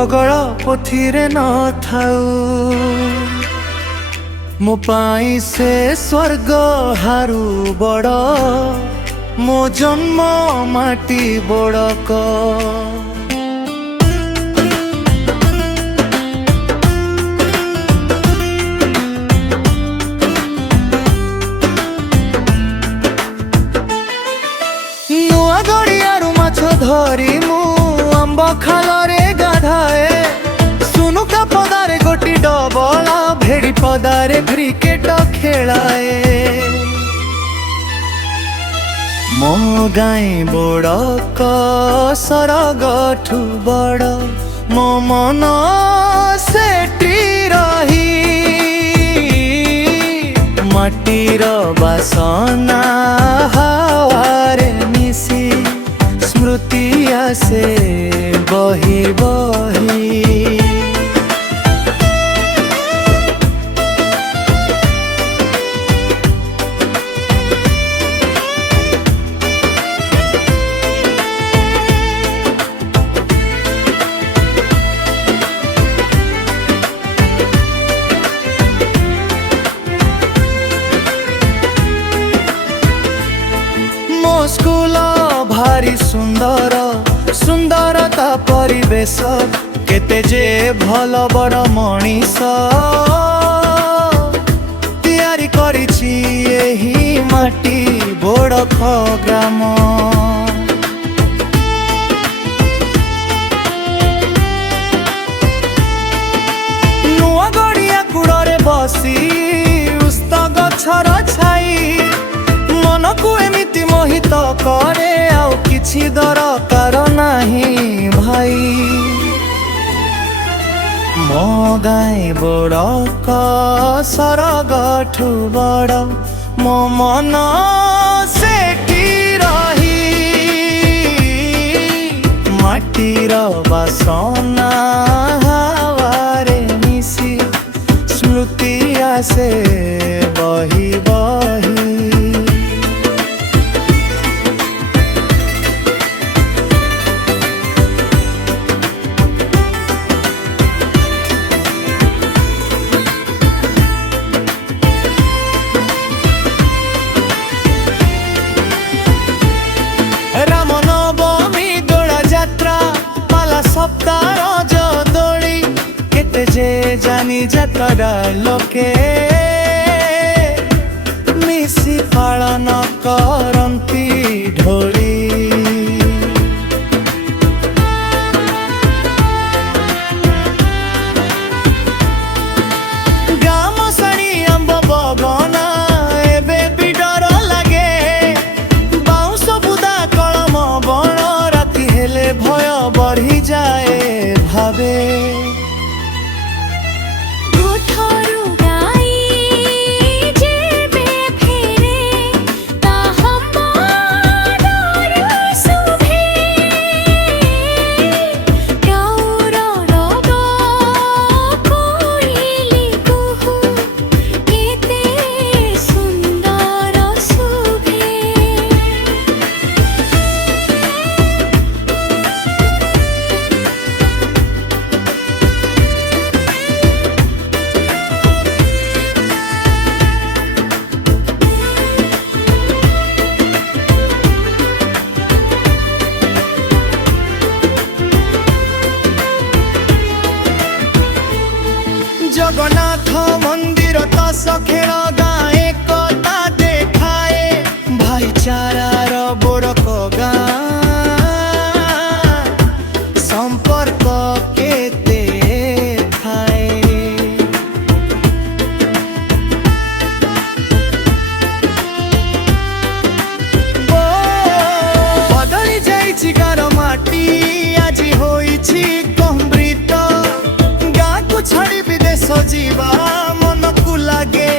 खगोल पोथिरे न थाउ मो पाई से स्वर्ग हारु बड़ मो जन्म माटी बड़क नुआ गड़ियारू माछ धरी मु आंब खालरे गाधाए सुनुका पदारे गोटी डबला भेड़ी पदारे क्रिकेट खेलाए मो गाई बड़क सरगठु बड़ मो मन सेठी रही माटीर बासना हावारे मिसी स्मृति आसे बही बही मो स्कूल भारी सुंदर सुंदरता परिवेश केते जे भल बड़ मनीष तैयारी करिछि एही माटी बड़ख ग्राम नुआ गड़िया कूड़े बसी उस्त गछर छाई मन को एमिति मोहित करे आउ किछि दरकार नाही भाई मो गाई बड़क सरगठु बड़ मो मन सेठी रही माटीर बासना हावारे मिसी स्मृति आसे बही बही सप्ताह जो दोड़ी केते जे जानी जतरा लोके मिसी पालन करंती ढोली गाम साड़ी आंब बगना एबे भी डर लागे बाउंस बुदा कलम बण राति हेले भय बढ़ी जाए भावे जगन्नाथ मंदिर तस खेल गाए कता देखाए भाईचारार बड़क गाँ संपर्क केते थाए बदली जाइछि गार माटी आज होइछि गंभीर गाँ को छाड़ी विदेश जीवा मन को लागे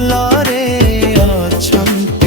ଭଲରେ ଅଛନ୍ତି।